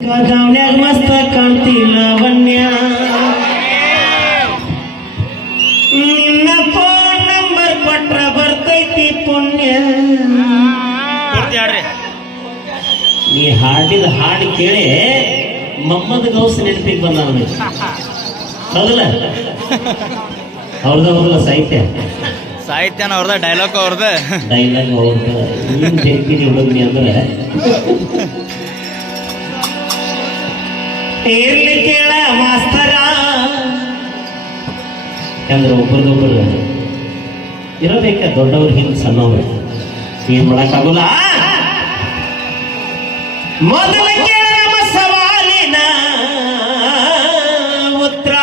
गावण्याग मस्त कांती लावण्य ನಿನ್ನ phone number ಕೊಟ್ರ ಬರ್ತೈತಿ ಪುಣ್ಯ. ನೀ ಹಾಡಿದ ಹಾಡು ಕೇಳಿ ಮೊಹಮ್ಮದ್ ಗೌಸ್ ನೆನಪಿಗೆ ಬಂದ ನನಗೆ. ಹೌದಲ್ಲ? ಅವ್ರಲ್ಲ ಸಾಹಿತ್ಯನ ಅವ್ರದ ಡೈಲಾಗ್ ಅವ್ರದ ನೀನ್ ಜಗ್ಗಿನಿ ಹುಡುಗ್ನಿ ಅಂದ್ರೆ ಇರ್ಲಿ ಕೇಳ ಮಾಸ್ತರ ಅಂದ್ರೆ ಒಬ್ಬರದೊಬ್ಬರು ಇರಬೇಕ. ದೊಡ್ಡವ್ರ ಹಿಂದೆ ಸಣ್ಣವ್ರು ಏನ್ ಮಾಡಕ್ಕಾಗಲ್ಲ. ಮೊದಲ ಕೇಳ ಸವಾಲಿನ ಉತ್ತರ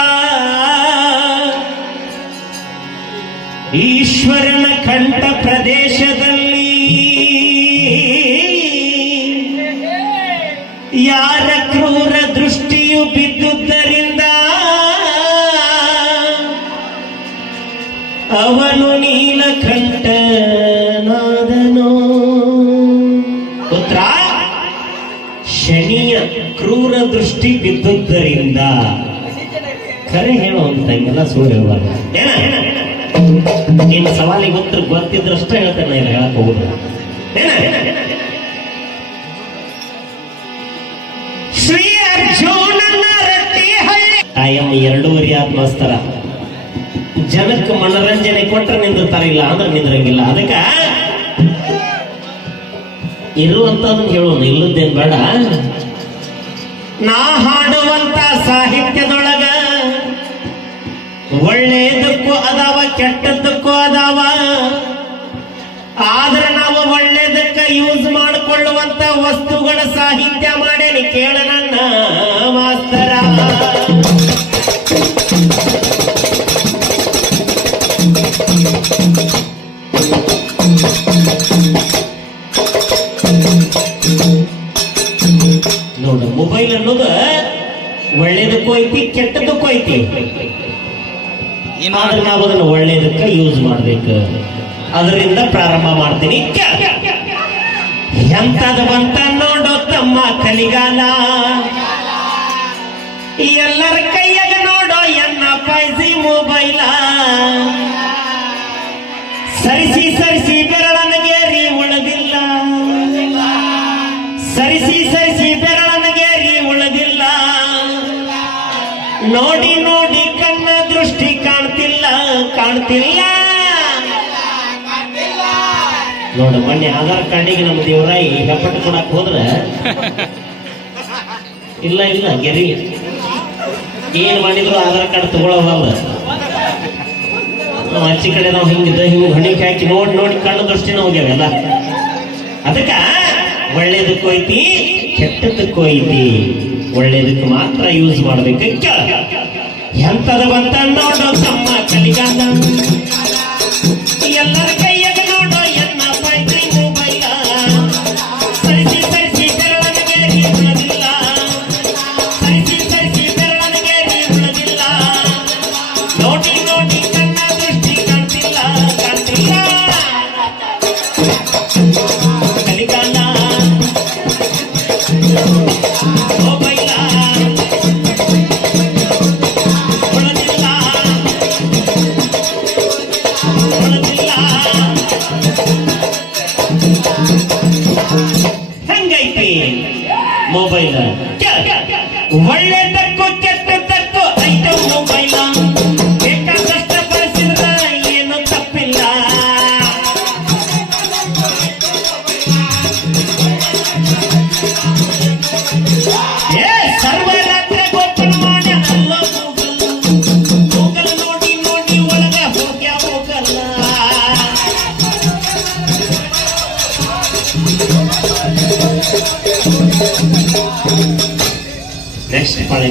ಈಶ್ವರನ ಕಂಠ ಪ್ರದೇಶದಲ್ಲಿ ಯಾರ ಕ್ರೂರ ದೃಷ್ಟಿಯು ಬಿದ್ದುದರಿಂದ ಅವನು ನೀಲಕಂಠನಾದನು. ಪುತ್ರ, ಶನಿಯ ಕ್ರೂರ ದೃಷ್ಟಿ ಬಿದ್ದುದರಿಂದ ಖರೆ ಹೇಳುವಂತೆಲ್ಲ ಸುಳ್ಳು ಹೇಳುವಾಗ ನಿನ್ನ ಸವಾಲಿಗೆ ಉತ್ತರ ಗೊತ್ತಿದ್ರಷ್ಟ ಹೇಳ್ತೇನೆ, ಹೇಳಕ್ ಹೋಗುದು. ಶ್ರೀ ಅರ್ಜುನನ ರಟ್ಟಿಹಳ್ಳಿ ಕಾಯಂ 2 ಆತ್ಮಸ್ತರ ಜನಕ್ಕೆ ಮನರಂಜನೆ ಕೊಟ್ರೆ ನಿಂದಿರ್ತಾರಿಲ್ಲ ಅಂದ್ರೆ ನಿಂದ್ರಂಗಿಲ್ಲ. ಅದಕ್ಕ ಇರುವಂತದನ್ನ ಹೇಳೋಣ, ಇಲ್ಲದ್ದೇನ್ ಬೇಡ. ನಾ ಹಾಡುವಂತ ಸಾಹಿತ್ಯದೊಳಗ ಒಳ್ಳೇದಕ್ಕೂ ಅದಾವ, ಕೆಟ್ಟದ್ದಕ್ಕೂ ಅದಾವ. ಆದ್ರೆ ನಾವು ಒಳ್ಳೇದಕ್ಕ ಯೂಸ್ ಮಾಡಿಕೊಳ್ಳುವಂತ ವಸ್ತುಗಳ ಸಾಹಿತ್ಯ ಮಾಡೇನಿ, ಕೇಳ ನನ್ನ ಮಾಸ್ತರ. ನೋಡ, ಮೊಬೈಲ್ ಅನ್ನೋದು ಒಳ್ಳೇದಕ್ಕೂ ಐತಿ, ಕೆಟ್ಟದಕ್ಕೂ ಐತಿ. ಆದ್ರೆ ನಾವು ಅದನ್ನು ಒಳ್ಳೇದಕ್ಕೆ ಯೂಸ್ ಮಾಡ್ಬೇಕು. ಅದರಿಂದ ಪ್ರಾರಂಭ ಮಾಡ್ತೀನಿ. ಎಂತದ ಬಂತ ನೋಡೋ ತಮ್ಮ ಕಲಿಗಾಲ, ಎಲ್ಲರ ಕೈಯಾಗ ನೋಡೋ ಎನ್ನ ಪೈಸಿ ಮೊಬೈಲ. ಸರಿಸಿ ಸರಿಸಿ ಬೆರಳನಗೇರಿ ಉಳದಿಲ್ಲ, ಸರಿಸಿ ಸರಿಸಿ ಬೆರಳನಗೇರಿ ಉಳದಿಲ್ಲ. ನೋಡಿ ನೋಡಿ ಕಣ್ಣ ದೃಷ್ಟಿ ಕಾಣ್ತಿಲ್ಲ, ಕಾಣ್ತಿಲ್ಲ. ನೋಡ, ಮೊನ್ನೆ ಆಧಾರ್ ಕಾರ್ಡಿಗೆ ನಮ್ಮ ದೇವರಾಯಿ ಹೆಪ್ಪಟ್ಟು ಕೊಡಕ್ ಹೋದ್ರ ಇಲ್ಲ ಇಲ್ಲ ಗೆರಿ ಏನ್ ಮಾಡಿದ್ರು ಆಧಾರ್ ಕಾರ್ಡ್ ತಗೊಳ್ಳೋದಲ್ಲ. ಆಚೆ ಕಡೆ ನಾವು ಹಿಂಗಿದ್ದ ಹಿಂಗ್ ಹಣಿಕೆ ಹಾಕಿ ನೋಡಿ ನೋಡಿ ಕಣ್ಣು ದೃಷ್ಟಿನ ಹೋಗ್ಯಾವೆಲ್ಲ. ಅದಕ್ಕ ಒಳ್ಳೇದಕ್ಕೂ ಐತಿ, ಕೆಟ್ಟದಕ್ಕೂ ಐತಿ. ಒಳ್ಳೇದಕ್ಕೆ ಮಾತ್ರ ಯೂಸ್ ಮಾಡ್ಬೇಕು. ಎಂತದ ಬಂತ ನೋಡೋ ತಮ್ಮ ಕಲಿಗಾಲ, ಎಲ್ಲರ ಕೈಯಾಗ ನೋಡೋ ಎನ್ನ ಪೈಸಿ ಮೊಬೈಲ. ಸರಿಸಿ ಸರಿಸಿ ಬೆರಳನಗೇರಿ ಉಳದಿಲ್ಲ, ಸರಿಸಿ ಸರಿಸಿ ಬೆರಳನಗೇರಿ ಉಳದಿಲ್ಲ. ನೋಡಿ ನೋಡಿ ಕಣ್ಣ ದೃಷ್ಟಿ ಕಾಣ್ತಿಲ್ಲ, ಕಾಣ್ತಿಲ್ಲ. ಕಲಿಗಾಲ ಮೊಬೈಲ ಉಳದಿಲ್ಲ, ಉಳದಿಲ್ಲ. ಹೆಂಗೈತಿ ಮೊಬೈಲ್? ಒಳ್ಳೆದಕ್ಕೂ ಕೆಟ್ಟದಕ್ಕೂ ಐತೆ ಮೊಬೈಲ. ಬೇಕಾದಷ್ಟ ಬಳಸಿದ್ರ ಏನು ತಪ್ಪಿಲ್ಲ. ಸರ್ವರಾತ್ರಿ ಓಪನ್ ಮಾಡ್ಯಾನಲ್ಲ ಗೂಗಲ್, ನೋಡಿ ನೋಡಿ ಒಳಗ ಹೋಗ್ಯ ಹೋಗಲ್ಲ. ನೆಕ್ಸ್ಟ್ ಪಾಳೆ